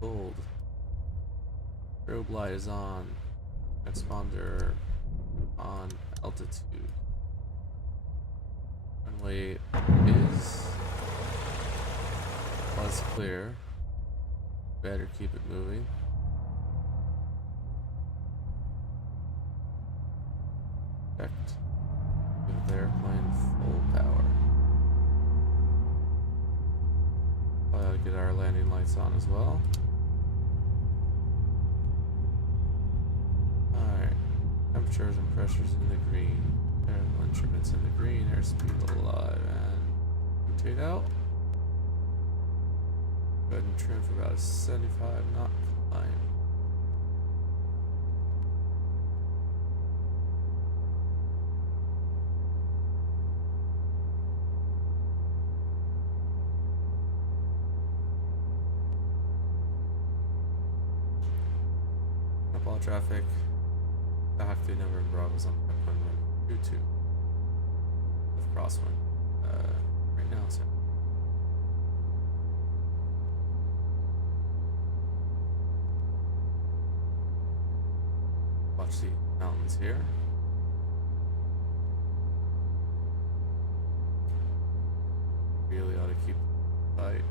gold. Strobe light is on. Transponder on. Altitude. Runway is clear. Better keep it moving. Checked. Give the airplane full power. I'll get our landing lights on as well. Alright. Temperatures and pressures in the green. Air instruments in the green. Airspeed alive and rotate out. Go ahead and trim for about a 75 knot climb. Up all traffic. Active number of Bravos on the runway 22. With crosswind. Right now, so. Watch the mountains here. Really ought to keep tight.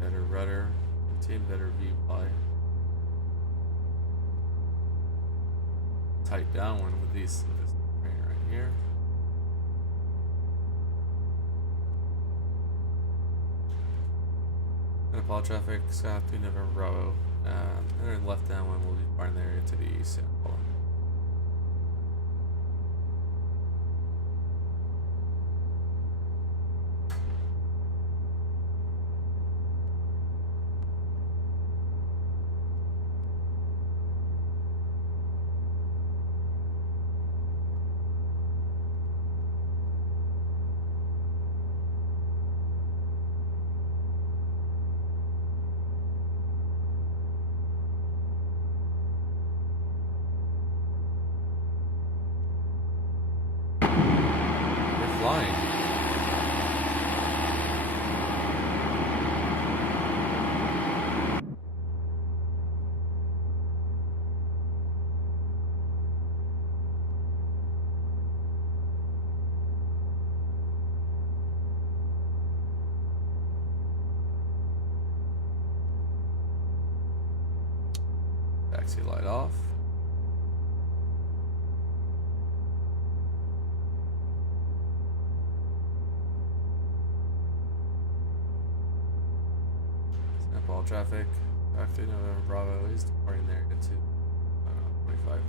Better rudder. Maintain better view by. Tight downwind with this terrain right here. And up all traffic, South 2 November Bravo. And then left downwind will be departing the area to the east. Flying. Taxi light off. All traffic. Back to November Bravo is departing there to 2500.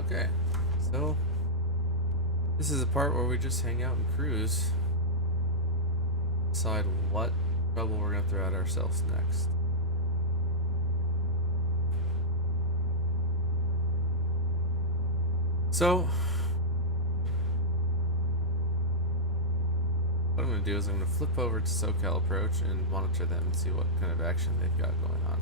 Okay, so this is a part where we just hang out and cruise. Decide what trouble we're gonna throw at ourselves next. So what I'm going to do is I'm going to flip over to SoCal approach and monitor them and see what kind of action they've got going on.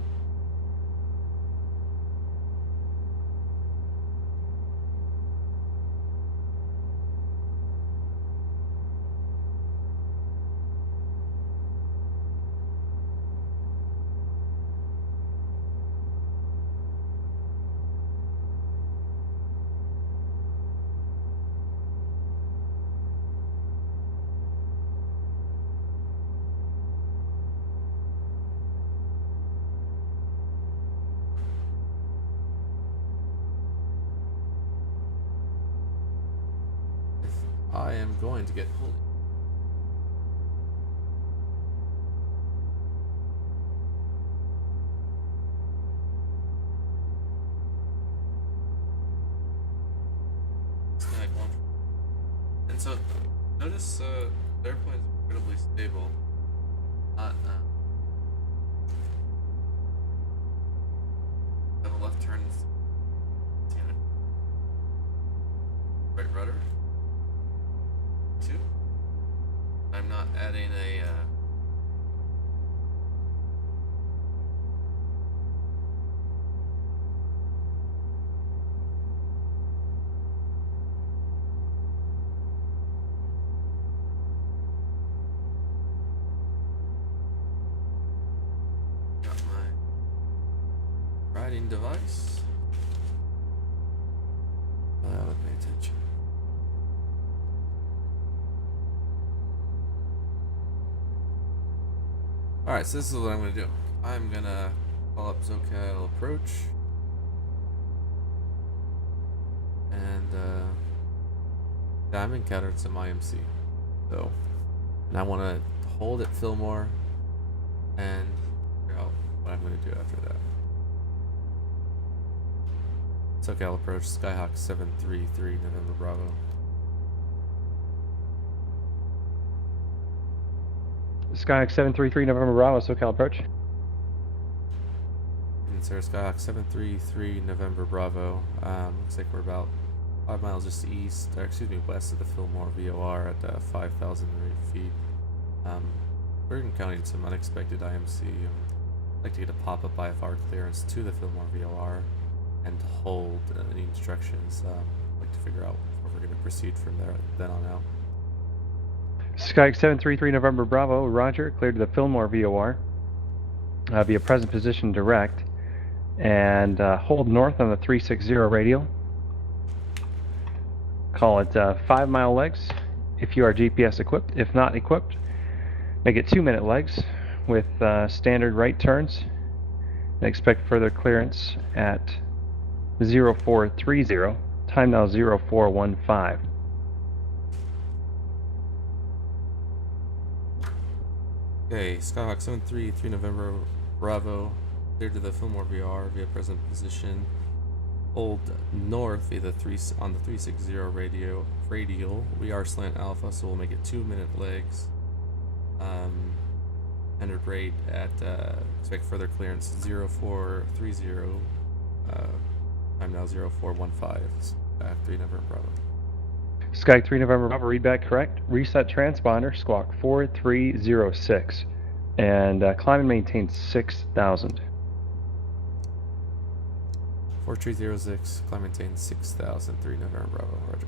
I am going to get holy. And so, notice the airplane's incredibly stable. Not have a left turn. Right rudder. 2. I'm not adding a Guiding device. With my attention. Alright, so this is what I'm going to do. I'm going to call up SoCal approach. And I'm encountered some IMC. So, and I want to hold at Fillmore and figure out what I'm going to do after that. SoCal approach, Skyhawk 733 November Bravo. Skyhawk 733 November Bravo, SoCal approach. And sir, Skyhawk 733 November Bravo. Looks like we're about 5 miles just east, or excuse me, west of the Fillmore VOR at 5,000 feet. We're encountering some unexpected IMC. I'd like to get a pop-up IFR clearance to the Fillmore VOR and to hold any instructions. I'd like to figure out if we're going to proceed from there then on out. Skyhawk 733 November Bravo, roger, cleared to the Fillmore VOR via present position direct, and hold north on the 360 radial. Call it 5 mile legs if you are GPS equipped. If not equipped, make it 2-minute legs with standard right turns, and expect further clearance at 0430, time now 0415. Okay, Skyhawk 733 November Bravo, cleared to the Fillmore VR via present position. Hold north via the on the 360 radial. We are slant alpha, so we'll make it 2-minute legs. Entered rate at expect further clearance 0430. Time now 0415. 3 November Bravo. Skyhawk 3 November Bravo, readback correct. Reset transponder, squawk 4306, and climb and maintain 6,000. 4306, climb maintain 6,000, 3 November Bravo, roger.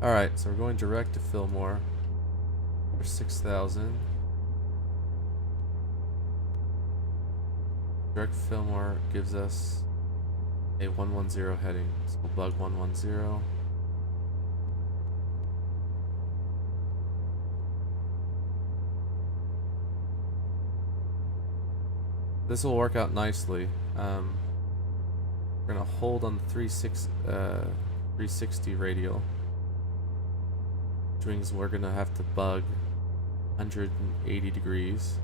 Alright, so we're going direct to Fillmore for 6,000. Direct Fillmore gives us a 110 heading, so we'll bug 110. This will work out nicely. We're gonna hold on the 360 radial, which means we're gonna have to bug 180 degrees.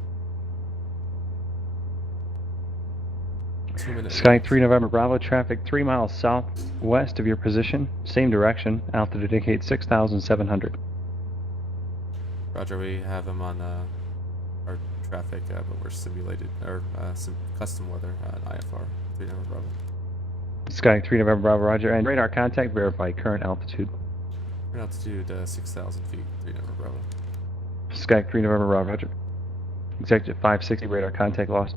2 minutes. Skyhawk 3 November Bravo, traffic 3 miles southwest of your position, same direction, altitude indicate 6,700. Roger, we have him on our traffic, but we're simulated, or some custom weather at IFR, 3 November Bravo. Skyhawk 3 November Bravo, roger, and radar contact, verify current altitude. Current altitude 6,000 feet, 3 November Bravo. Skyhawk 3 November Bravo, roger. Executive 560, radar contact lost.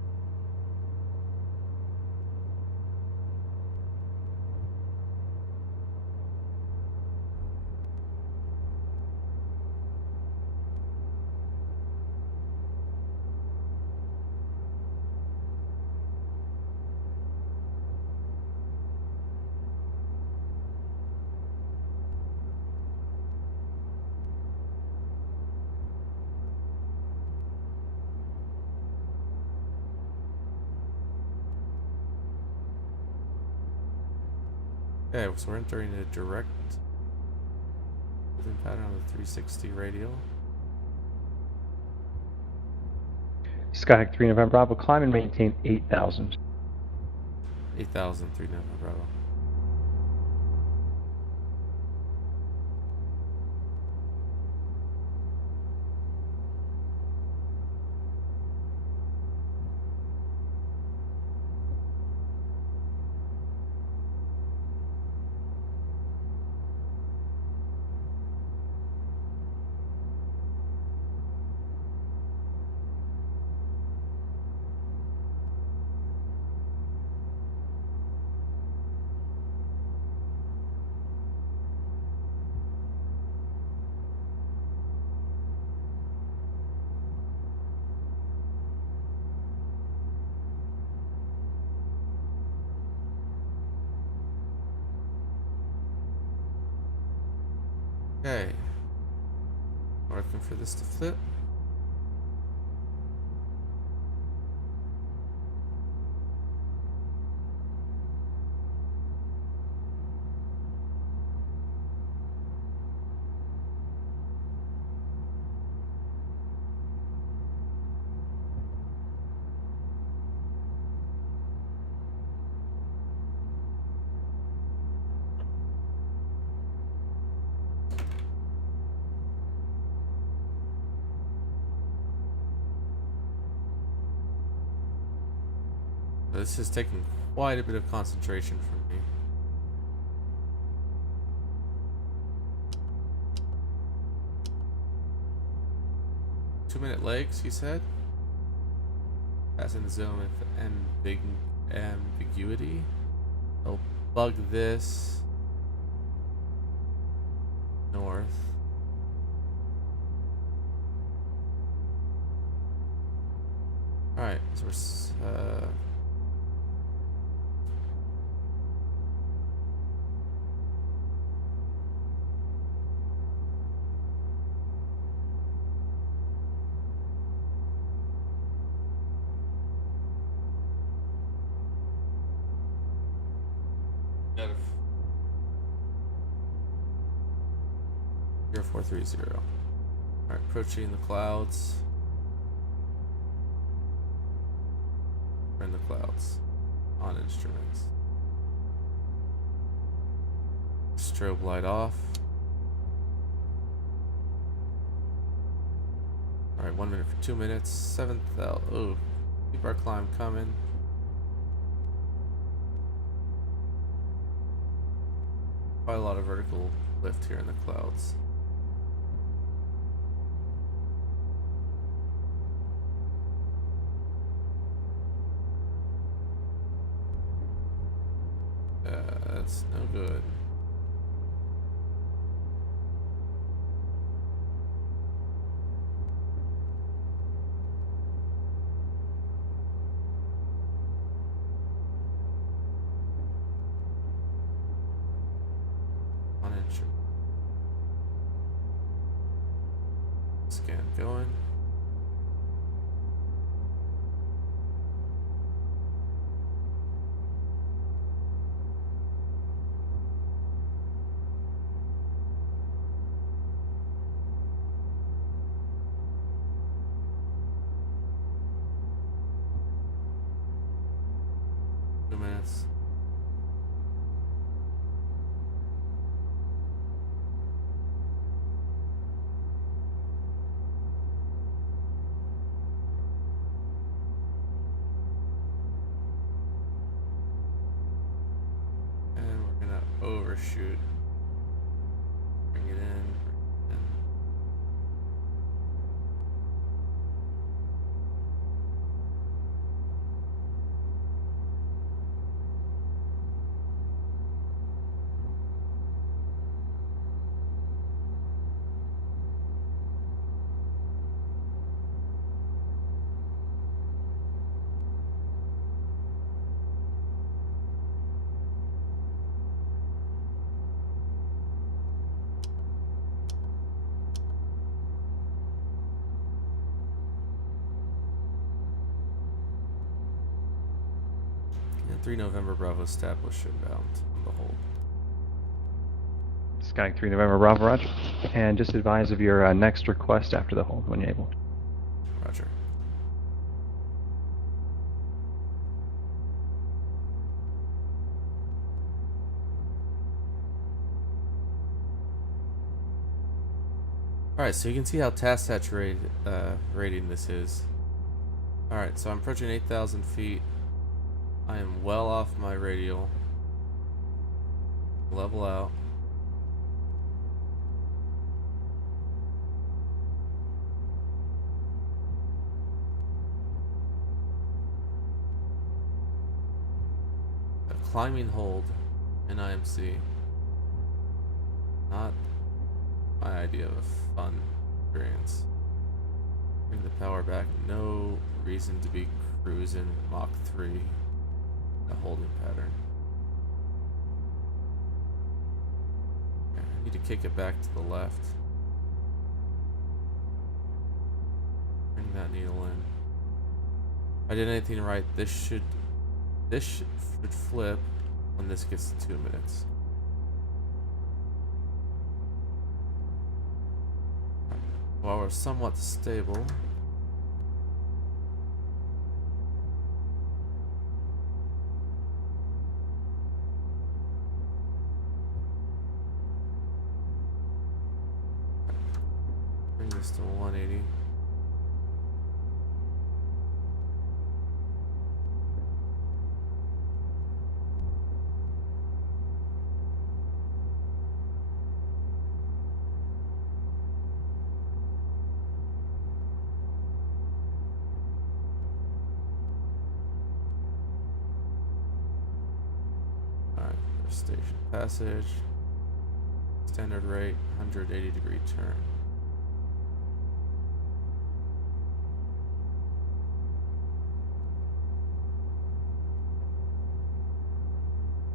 Okay, so we're entering a direct within pattern on the 360 radial. Skyhawk 3 November Bravo, climb and maintain 8,000. 8,000, 3 November Bravo. Okay. Working for this to flip. This is taking quite a bit of concentration from me. Two-minute legs, he said. Passing the zone with ambiguity. I'll bug this north. Alright, so we're got a 0430. Alright, approaching the clouds. We're in the clouds. On instruments. Strobe light off. Alright, 1 minute for 2 minutes. 7,000. Oh, keep our climb coming. Quite a lot of vertical lift here in the clouds. That's no good. On inch. Scan going. Minutes. And we're gonna overshoot. Bring it in. Bring it in. 3 November Bravo established inbound on the hold. Sky 3 November Bravo, roger. And just advise of your next request after the hold when you're able. Roger. Alright, so you can see how task saturated rating this is. Alright, so I'm approaching 8,000 feet. I am well off my radial. Level out. A climbing hold in IMC. Not my idea of a fun experience. Bring the power back. No reason to be cruising Mach 3. A holding pattern. Okay, I need need to kick it back to the left. Bring that needle in. If I did anything right, this should flip when this gets to 2 minutes. While we're somewhat stable, bring this to 180. Alright, there's station passage. Standard rate, 180-degree turn.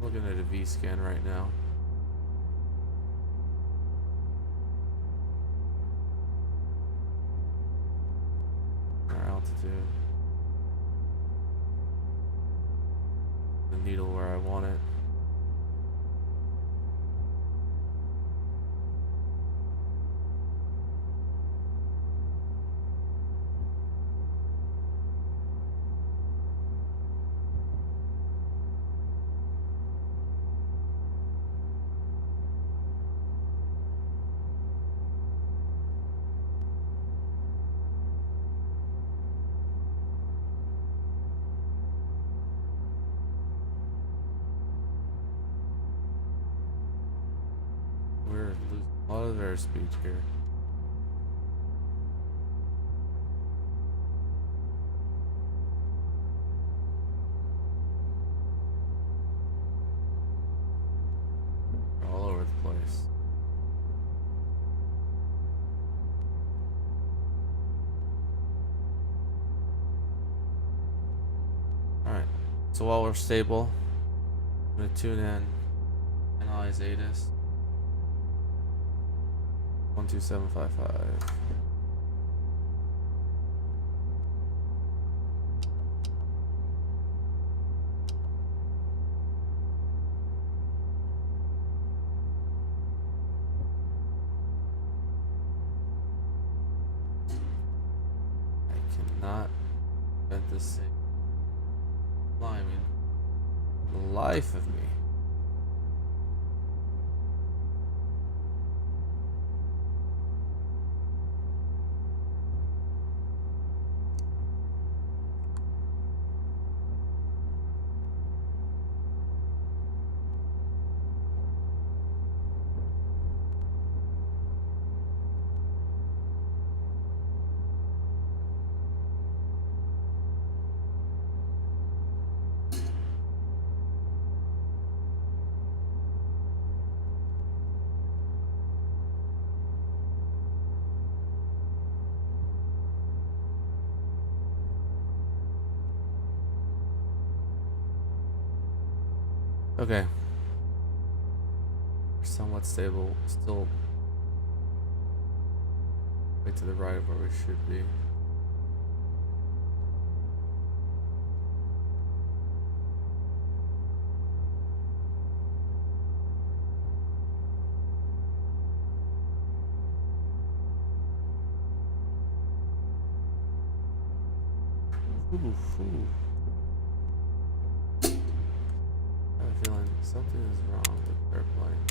Looking at a V-scan right now. Our altitude. The needle where I want it. We're losing a lot of airspeed here. We're all over the place. Alright, so while we're stable, I'm going to tune in, analyze ATIS. 12755. I cannot bend this thing. I mean, the life of me. Okay. We're somewhat stable. Still way to the right of where we should be. Ooh. I have a feeling something is wrong with the airplane.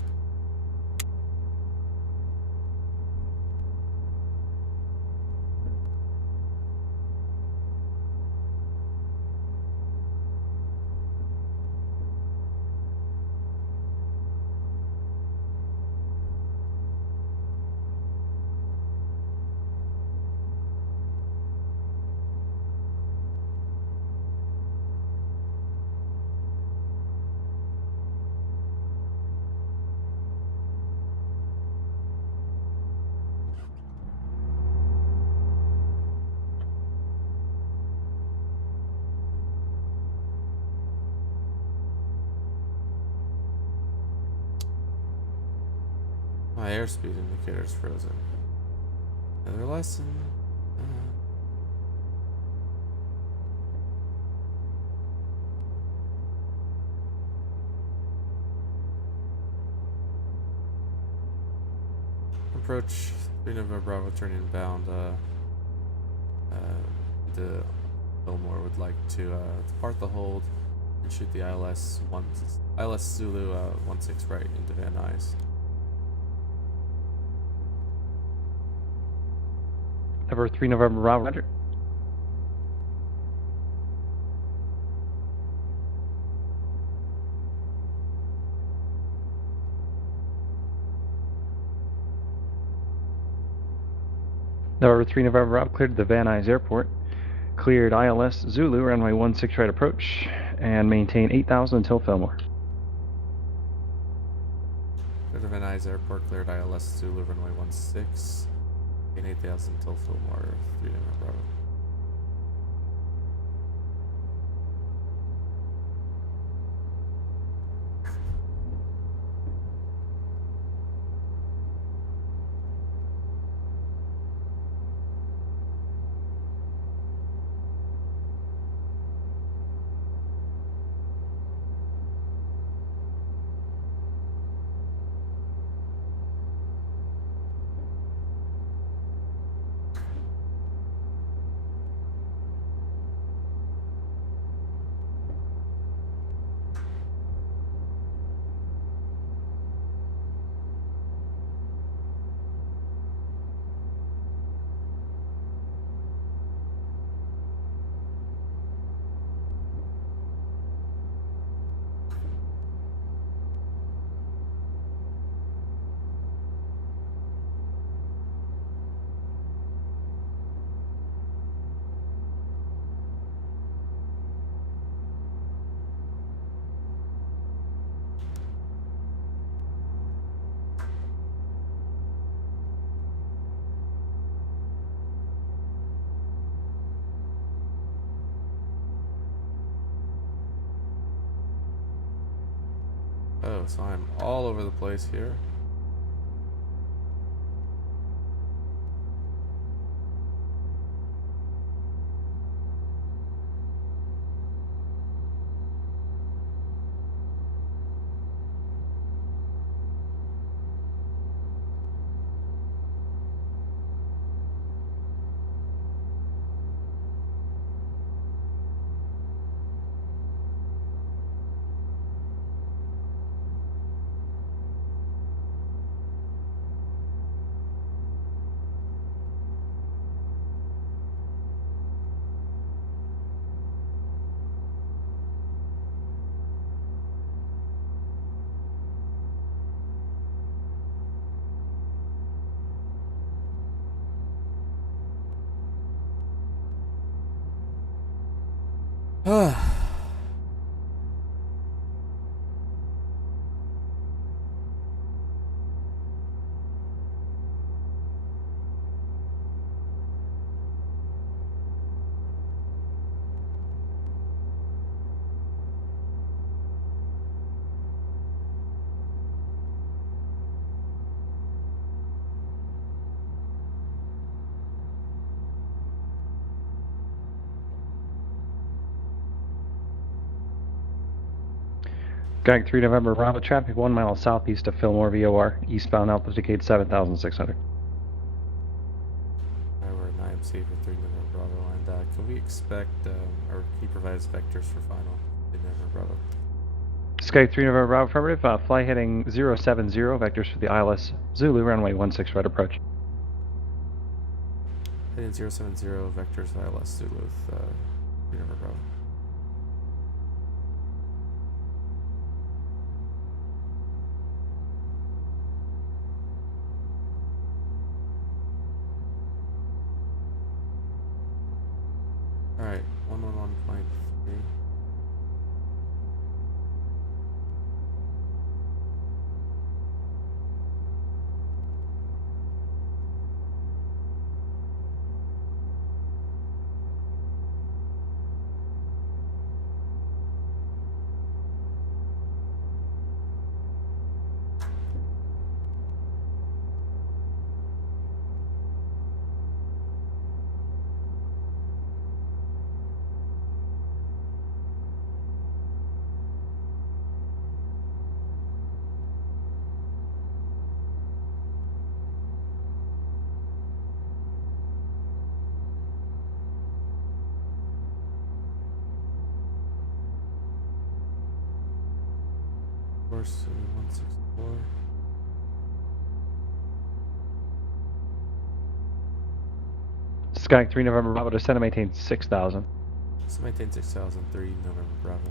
My airspeed indicator's frozen. Another lesson. Approach 3 November Bravo, turning inbound. The Fillmore would like to depart the hold and shoot the ILS Zulu 16 right into Van Nuys. Number 3 November Bravo, roger. Number 3 November Bravo, cleared the Van Nuys Airport. Cleared ILS Zulu, runway 16 right approach, and maintain 8,000 until Fillmore. Cleared the Van Nuys Airport, cleared ILS Zulu, runway 16, gain 8,000 until Fillmore, 3 November Bravo. Oh, so I'm all over the place here. Guiding 3 November Bravo, traffic 1 mile southeast of Fillmore VOR, eastbound altitude 7,600. We're at IMC for 3 November Bravo, and can we expect, or can you provide us vectors for final 3 November Bravo? Sky 3 November Bravo, affirmative. Fly heading 070, vectors for the ILS Zulu, runway 16 right approach. Heading 070, vectors ILS Zulu with 3 November Bravo. Alright, 111.3. course 164. Sky 3 November Bravo, descend and maintain 6,000. So maintain 6003 November Bravo.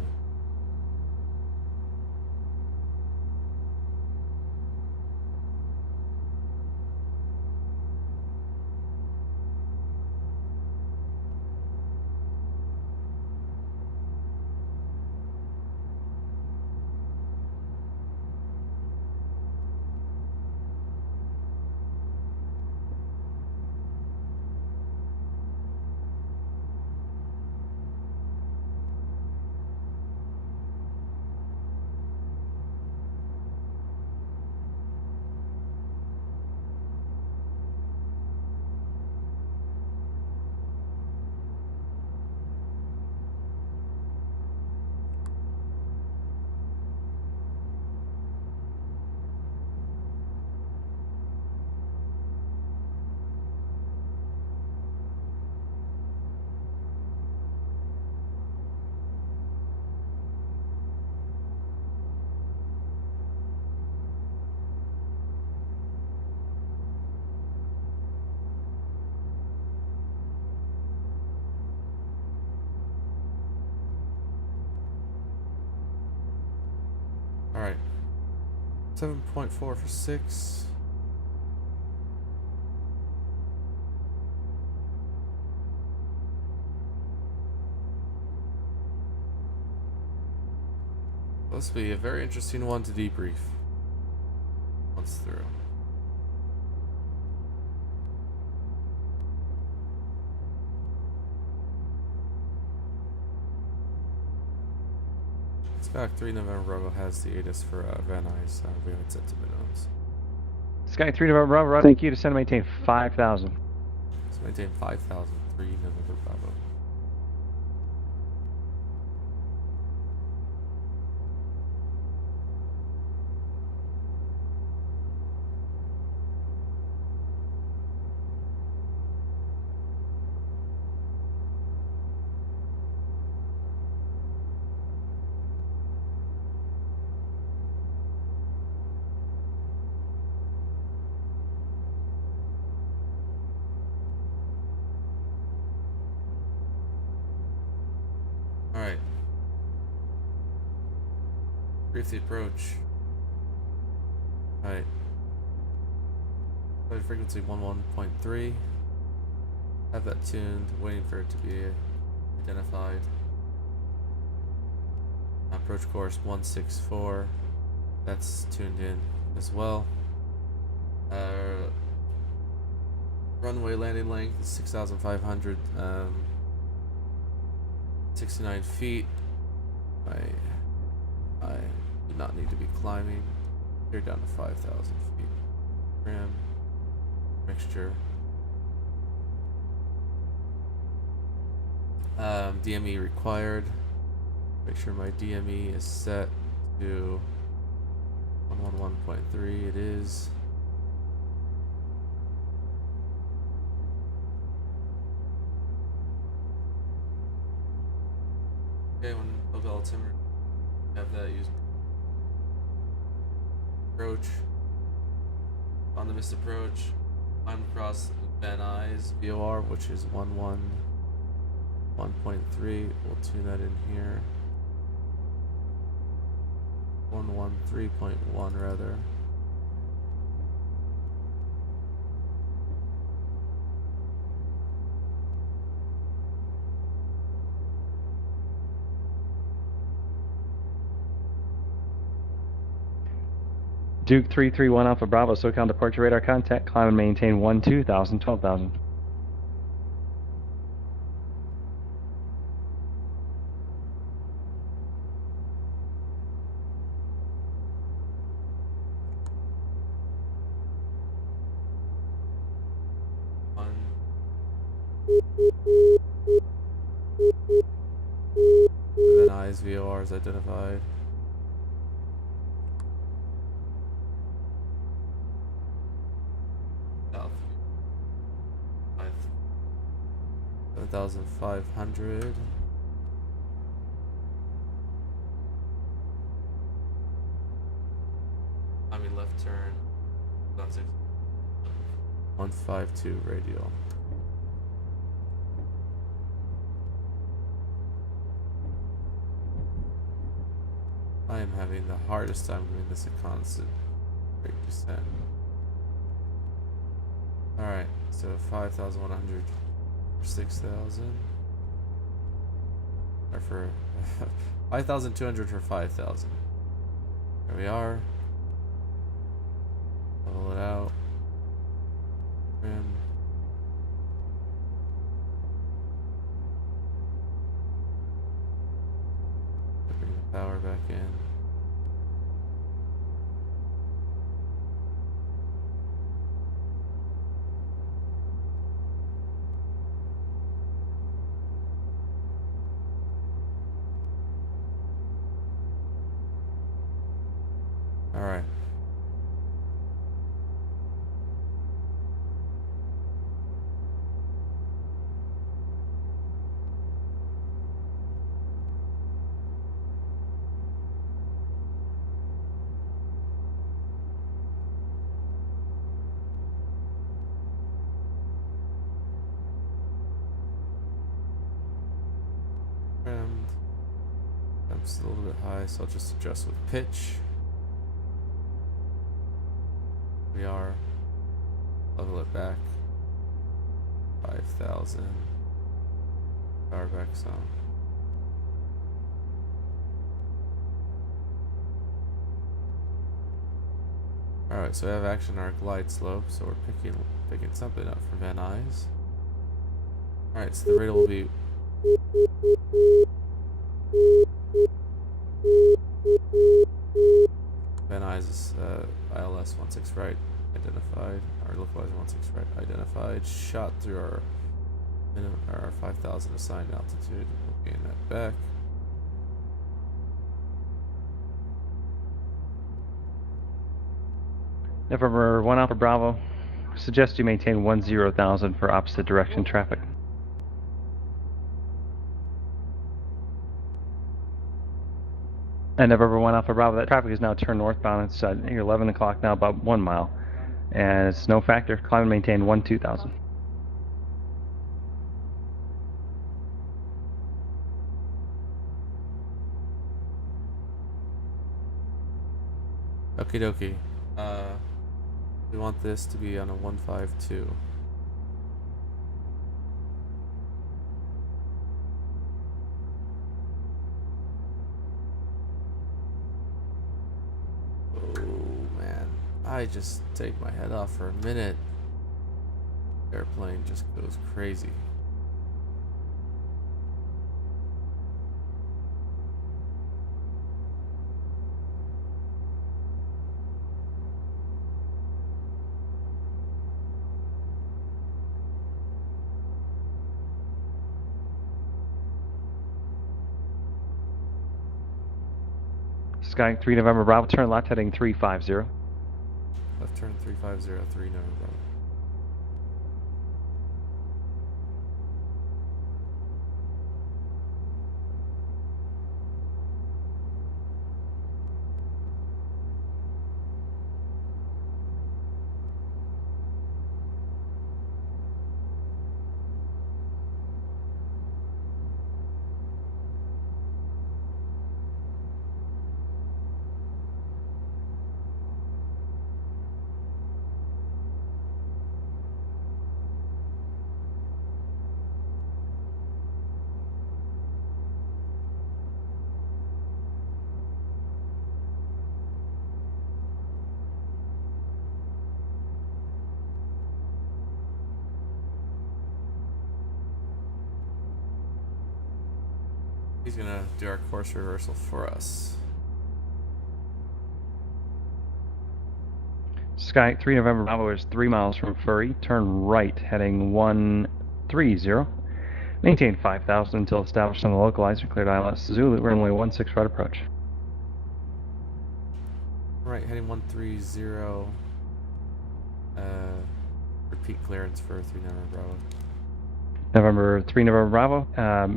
Alright. 7.4 for 6. This will be a very interesting one to debrief once through. Sky 3 November Bravo has the ATIS for Van Nuys. We haven't set to minimums. Sky 3 November Bravo, thank you, descend and maintain 5,000. So maintain 5003 November Bravo. Alright. Brief the approach. Alright. Flight frequency 11.3. Have that tuned, waiting for it to be identified. Approach course 164. That's tuned in as well. Runway landing length is 6,500. 69 feet. I do not need to be climbing. You're down to 5,000 feet. Ram. Mixture. DME required. Make sure my DME is set to 111.3. It is. Okay, when SoCal altimeter, have that used. Approach. On the missed approach, climb across Van Nuys VOR, which is 111.3. We'll tune that in here. 113.1 rather. Duke 331 Alpha Bravo, SoCal departure radar contact, climb and maintain 12,000, 12,000. Van Nuys VOR is identified. South 7,500. I mean left turn. 152 radial. I am having the hardest time doing this a constant rate descent. Alright, so 5,100 for 6,000. Or for 5,200 for 5,000. There we are. Level it out. Trim. Bring the power back in. Alright. Trimmed. Temp's a little bit high, so I'll just adjust with pitch. We are. Level it back. 5,000. Power back some. Alright, so we have action our glide slope, so we're picking something up for Van Nuys. Alright, so the rate will be Van Nuys is ILS 16 right identified, or localizer 16 right identified, shot through our minimum, our 5,000 assigned altitude. We'll gain that back. November 1 Alpha Bravo, suggest you maintain 10,000 for opposite direction traffic. And November 1 Alpha Bravo, that traffic is now turned northbound. It's 11 o'clock now, about 1 mile. And it's no factor. Climb and maintain 12,000. Okie dokie. We want this to be on a 152. I just take my head off for a minute. Airplane just goes crazy. Sky 3 November Bravo, turn left heading 350. Left turn 3503 November Bravo. He's gonna do our course reversal for us. Sky 3 November Bravo is 3 miles from Furry. Turn right heading 130. Maintain 5,000 until established on the localizer. Cleared ILS Zulu. Runway 16 right approach. Right, heading 130. Repeat clearance for 3 November Bravo. November 3 November Bravo.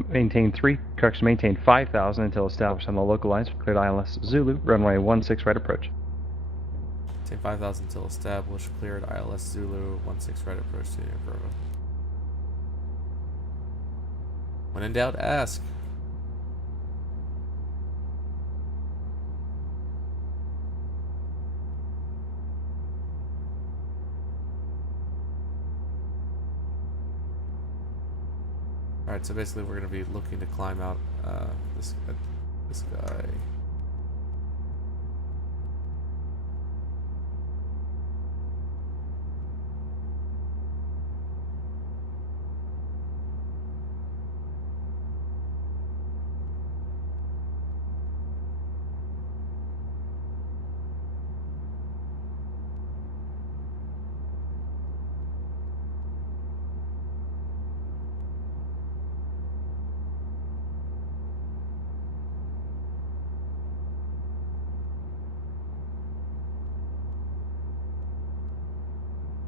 Maintain 3. Correction, maintain 5,000 until established on the localizer. Cleared ILS Zulu. Runway 16 right approach. Maintain 5,000 until established. Cleared. ILS Zulu 16 right approach to Union Bravo. When in doubt, ask. Alright, so basically we're going to be looking to climb out this guy.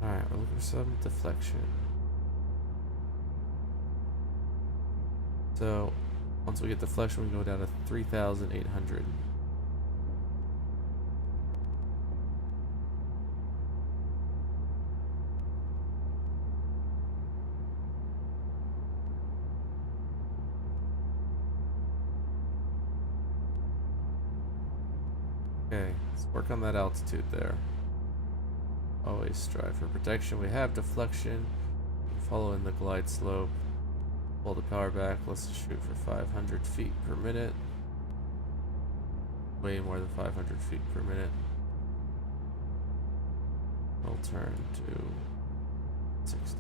Alright, we're looking for some deflection. So, once we get deflection, we can go down to 3,800. Okay, let's work on that altitude there. Always strive for protection. We have deflection. Follow in the glide slope. Pull the power back. Let's shoot for 500 feet per minute. Way more than 500 feet per minute. We'll turn to 60.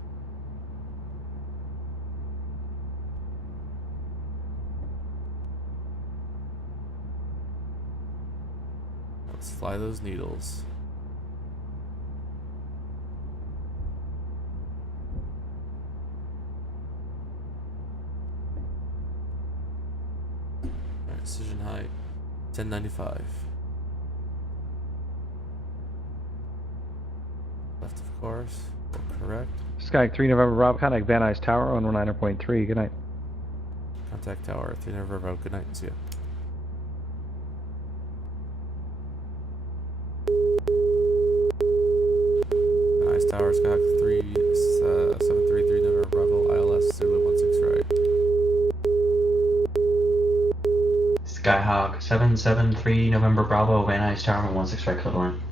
Let's fly those needles. Precision height 1095. Left, of course. Correct. Sky 3 November Bravo, contact Van Nuys Tower on 19.3. Good night. Contact tower 3 November. Good night. See ya. Nice tower. Skyhawk 733 November Bravo. ILS Zulu 16 right. Skyhawk 773 November Bravo, Van Nuys Tower, 16 right, clear to land.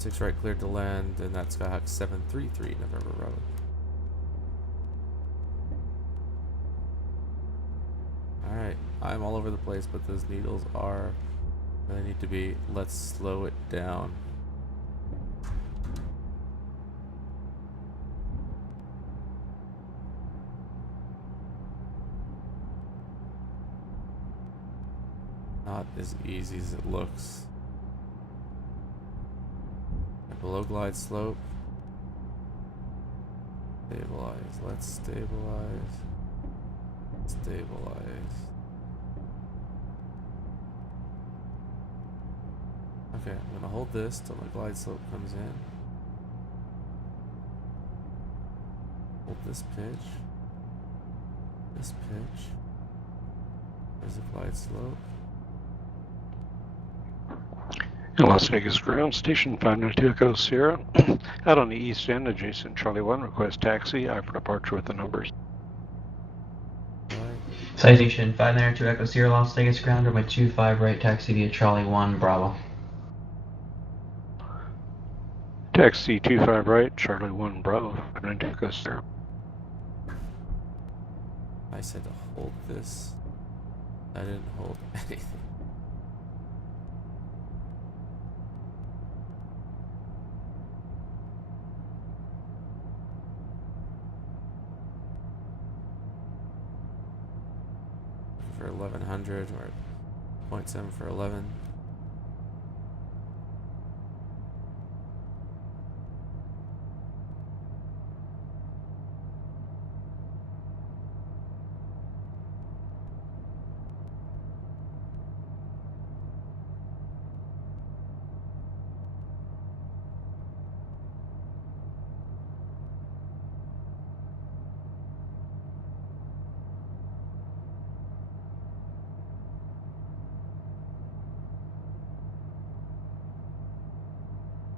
16 right, cleared to land, and that's Skyhawk 733 November Bravo. Alright, I'm all over the place, but those needles are where they need to be. Let's slow it down. Not as easy as it looks. Below glide slope. Stabilize. Let's stabilize. Stabilize. Okay, I'm gonna hold this till my glide slope comes in. Hold this pitch. This pitch. There's a glide slope. Las Vegas ground station 592 Echo Sierra. Out on the east end, adjacent Charlie 1, request taxi. I for departure with the numbers. Citation 592 Echo Sierra, Las Vegas ground, runway 25 right, taxi via Charlie 1, Bravo. Taxi 25 right, Charlie 1, Bravo, 592 Echo Sierra. I said to hold this. I didn't hold anything. For 1100 or 0.7 for 11.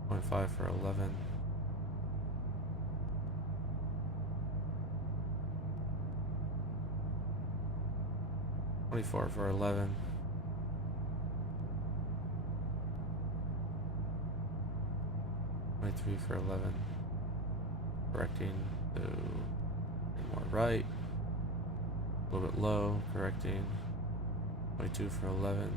25 for 11. $24 for 11. $23 for 11. Correcting to more right. A little bit low, correcting. 22 for 11.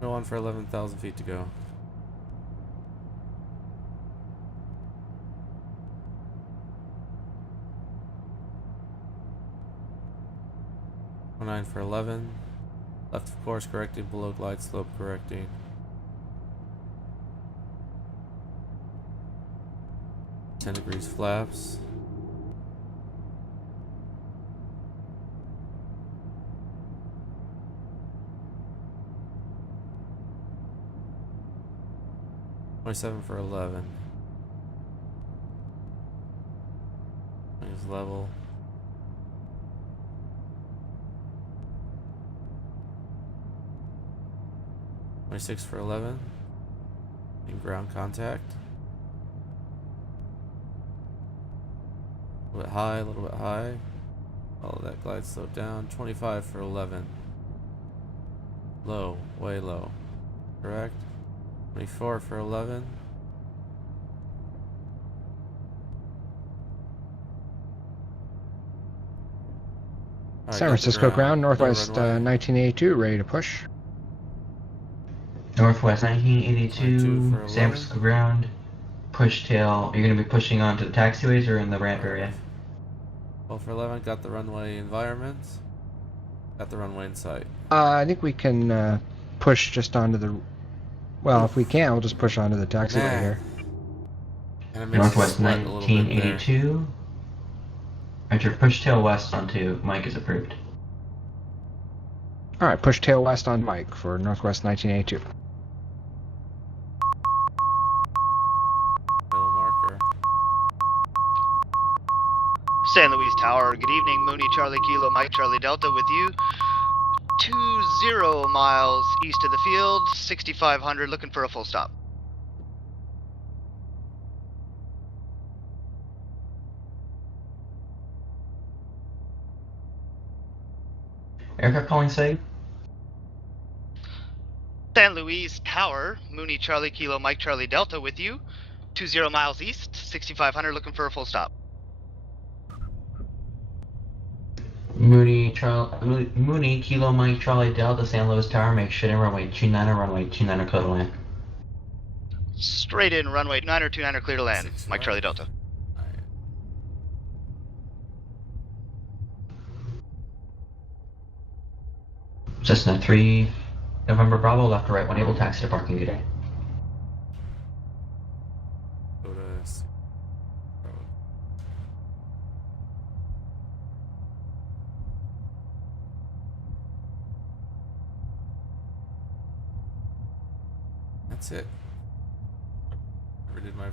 Go on for 11,000 feet to go. Nine for 11. Left of course correcting, below glide slope correcting. $10 degrees flaps. $27 for 11. Is level. $26 for 11. In ground contact. A little bit high, a little bit high. Follow that glide slope down. 25 for 11. Low, way low. Correct. 24 for 11. All right, San got the Francisco ground, no northwest runway. 1982, ready to push. Northwest 22 for 1982, San 11. Francisco ground. Push tail. You're going to be pushing onto the taxiways or in the ramp area? 12 for 11. Got the runway environment. Got the runway in sight. I think we can push just onto the. Well, if we can, we'll just push onto the taxiway Man. here. And it makes us Northwest sweat a little bit there. 1982. Enter push tail west onto Mike is approved. All right, push tail west on Mike for northwest 1982. Middle marker. San Luis Tower, good evening. Mooney Charlie Kilo Mike Charlie Delta with you. 20 miles east of the field, 6500, looking for a full stop. Aircraft calling SAG. San Luis Tower, Mooney Charlie Kilo Mike Charlie Delta with you. 20 miles east, 6500, looking for a full stop. Mooney Kilo Mike Charlie Delta San Luis Tower, make sure to runway 29 or runway 29 clear to land. Straight in, runway 929 clear to land. 6 Mike Charlie Delta. Alright. Cessna 3, November Bravo, left to right, one able, taxi to parking, good day. Go to road. That's it. Never did my